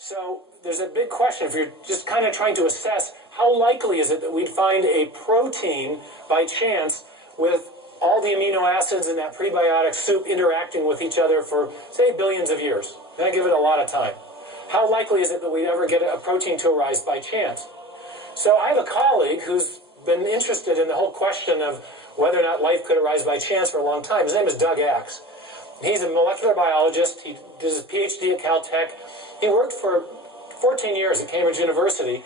So there's a big question if you're just kind of trying to assess how likely is it that we'd find a protein by chance with all the amino acids in that prebiotic soup interacting with each other for, say, billions of years. And I give it a lot of time. How likely is it that we'd ever get a protein to arise by chance? So I have a colleague who's been interested in the whole question of whether or not life could arise by chance for a long time. His name is Doug Axe. He's a molecular biologist. He did his PhD at Caltech. He worked for 14 years at Cambridge University,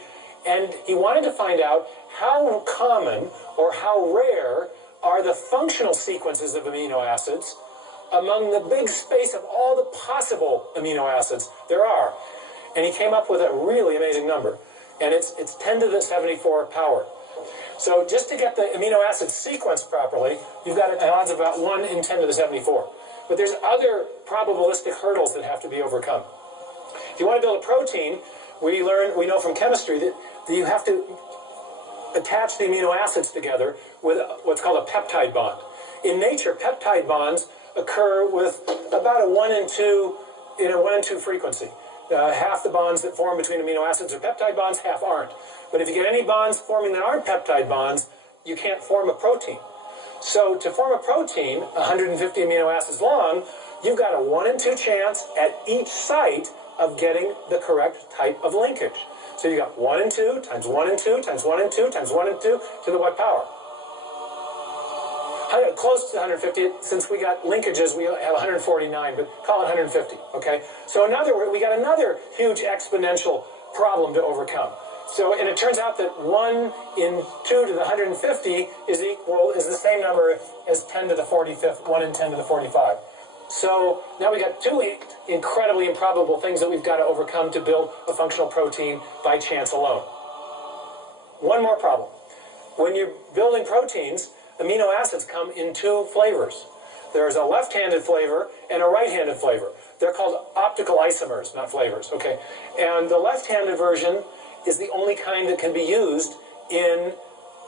and he wanted to find out how common or how rare are the functional sequences of amino acids among the big space of all the possible amino acids there are. And he came up with a really amazing number, and it's 10 to the 74 power. So just to get the amino acid sequence properly, you've got an odds of about 1 in 10 to the 74. But there's other probabilistic hurdles that have to be overcome. If you want to build a protein, we know from chemistry that you have to attach the amino acids together with what's called a peptide bond. In nature, peptide bonds occur with about a 1 in 2 frequency. Half the bonds that form between amino acids are peptide bonds, half aren't. But if you get any bonds forming that aren't peptide bonds, you can't form a protein. So to form a protein, 150 amino acids long, you've got a 1 in 2 chance at each site of getting the correct type of linkage. So you got 1 in 2 times 1 in 2 times 1 in 2 times 1 in 2 to the what power? Close to 150. Since we got linkages, we have 149, but call it 150, okay? So in other words, we got another huge exponential problem to overcome. So, and it turns out that 1 in 2 to the 150 is the same number as 10 to the 45th, 1 in 10 to the 45. So now we got 2 incredibly improbable things that we've got to overcome to build a functional protein by chance alone. One more problem. When you're building proteins, amino acids come in 2 flavors. There's a left-handed flavor and a right-handed flavor. They're called optical isomers, not flavors, okay? And the left-handed version is the only kind that can be used in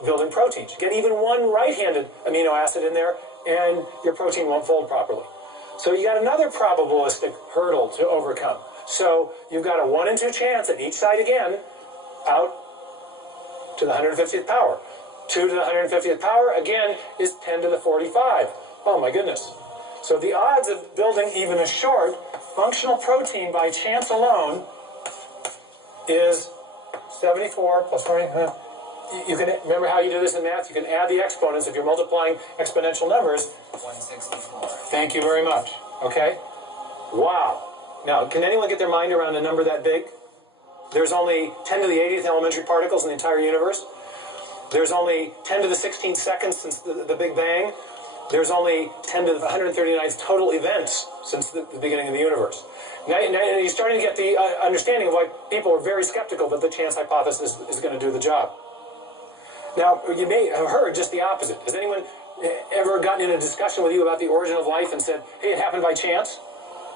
building proteins. You get even one right-handed amino acid in there, and your protein won't fold properly. So you got another probabilistic hurdle to overcome. So you've got a 1 in 2 chance at each side again, out to the 150th power. 2 to the 150th power, again, is 10 to the 45. Oh my goodness. So the odds of building even a short functional protein by chance alone is 74 plus 40. You can remember how you do this in math? You can add the exponents if you're multiplying exponential numbers. 164. Thank you very much. Okay? Wow. Now, can anyone get their mind around a number that big? There's only 10 to the 80th elementary particles in the entire universe. There's only 10 to the 16th seconds since the Big Bang. There's only 10 to the 139th total events since the beginning of the universe. Now you're starting to get the understanding of why people are very skeptical that the chance hypothesis is going to do the job. Now, you may have heard just the opposite. Has anyone ever gotten in a discussion with you about the origin of life and said, hey, it happened by chance?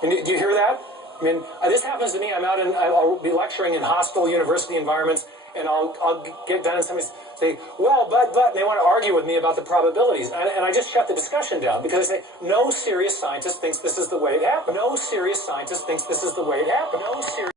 I mean, do you hear that? I mean, this happens to me. I'll be lecturing in hospital, university environments, and I'll get done and somebody say, well, but, and they want to argue with me about the probabilities. And I just shut the discussion down because I say, no serious scientist thinks this is the way it happened. No serious scientist thinks this is the way it happened. No serious